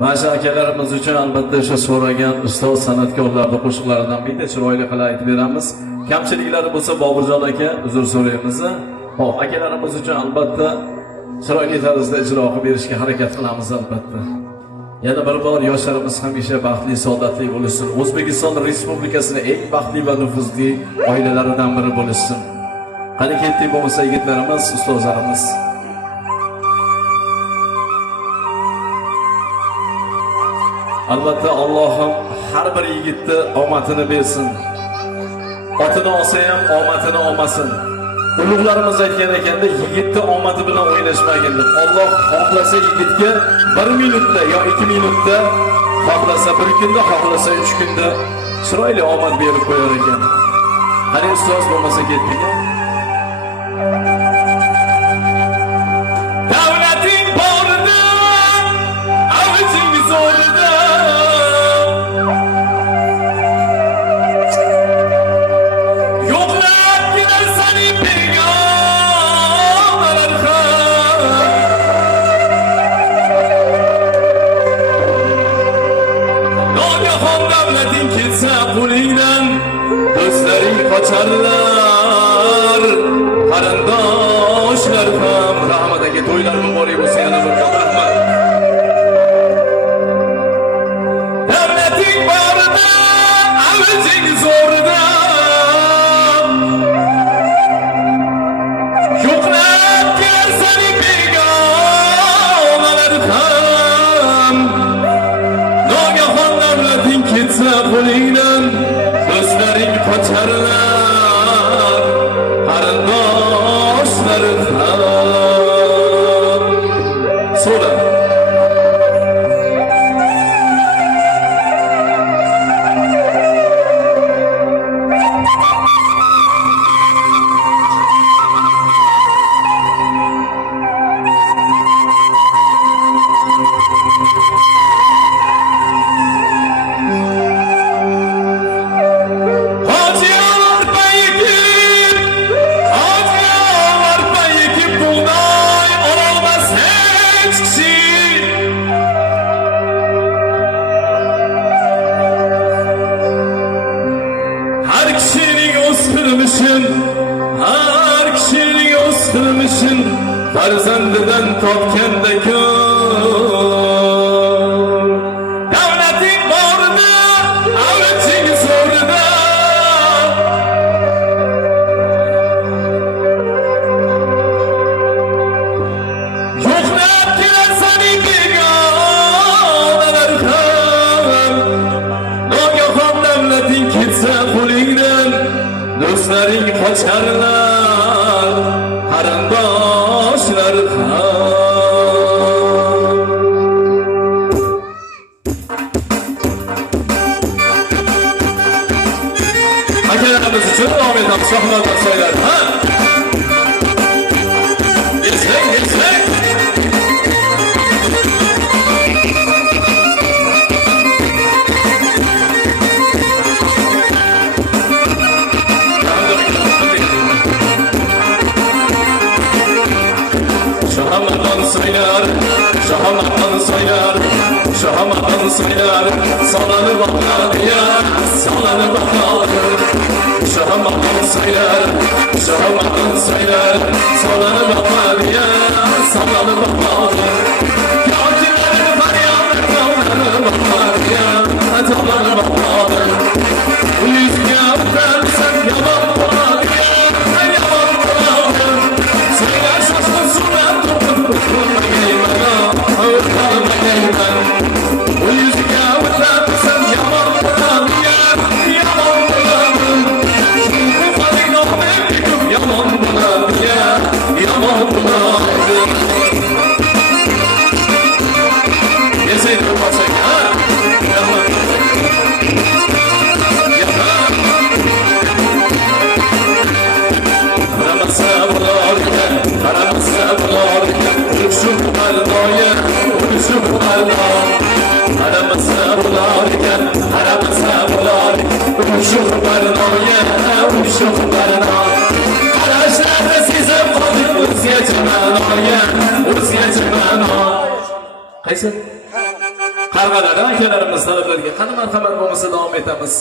Masha akalarimiz uchun albatta o'sha so'ragan ustoz san'atkorlarning qo'shiqlaridan bitta chiroyli qilib aytib beramiz. Kamchiliklari bo'lsa Boburjon aka uzr so'raymiz. Xo'p, akalarimiz uchun albatta chiroyli tarzda ijro qilib berishga harakat qilamiz albatta. Yana bir bor yoshlarimiz hamisha baxtli, saodatli bo'lsin. O'zbekiston Respublikasining eng baxtli va nufuzli oilalaridan biri bo'lsin. Qani ketdik bo'lmasa yigitlarimiz, ustozlarimiz. Albatta Allohim har bir yigitni omadini bersin. Otini olsa ham omadini olmasin. Ulug'larimiz aytgan ekanda, yigitni omadi bilan o'ynashmagin deb. Alloh xohlasa yigitga 1 minutda yo 2 minutda, xohlasa 1 kunda, xohlasa 3 kunda chiroyli omad berib qo'yar ekan. Qani ustoz bo'lmasa ketdik. Davlating borida, avjing zo'rida. Do'stlaring qocharlar, qarindoshlar ham rahmatga to'ylar muborak bo'lsa yana bir rahmat. Davlating borida, avjing zo'rida. Yo'qlab kersani begonalar ham. Nogahon davlating ketsa qo'lingdan, do'stlaring qocharlar, qarindoshlar ham. So'ra. Har kishining o'z qilmishin farzandidan topganda ko'r. Davlating borida, avjing zo'rida. Yo'qlab kelarsaning begonalar ham. Nogahon davlating ketsa qo'lingdan, do'stlaring qocharlar, qarindoshlar ham. Akalarimiz uchun davom etamiz, shohlardan so'ylar. Ha? Eslang, eslang. Şahamattan sayar, şahamattan sayar, salanı bakar ya, salanı bakar. Şahamattan sayar, şahamattan sayar, salanı bakar ya, salanı bakar. Yakiler feryadı kavları bakar ya, talanı bakar. Bu yüzüne versen yalan bakar ya, yalan bakar. Sayar şaşkın sunan tutun tutun gelmeden. O yüzüne vurlarsan yaman bulan ya, yaman bulan. Şimdi farkın olmayıp yaman bulan ya, yaman bulan. Yeseydin olmasak ha? Yaman. Yaman. Karamasa bularken, karamasa bularken, Uruşum kalmaya, uruşum kalmaya. Karamasa bularken, karamasa bularken, uruşum kalmaya, uruşum kalmaya. Karşılarda sizin kaldık, uzya cemana ya, uzya cemana. Kaysa? qarg'alar akalarimiz talablariga qani marhamat bo'lmasa davom etamiz.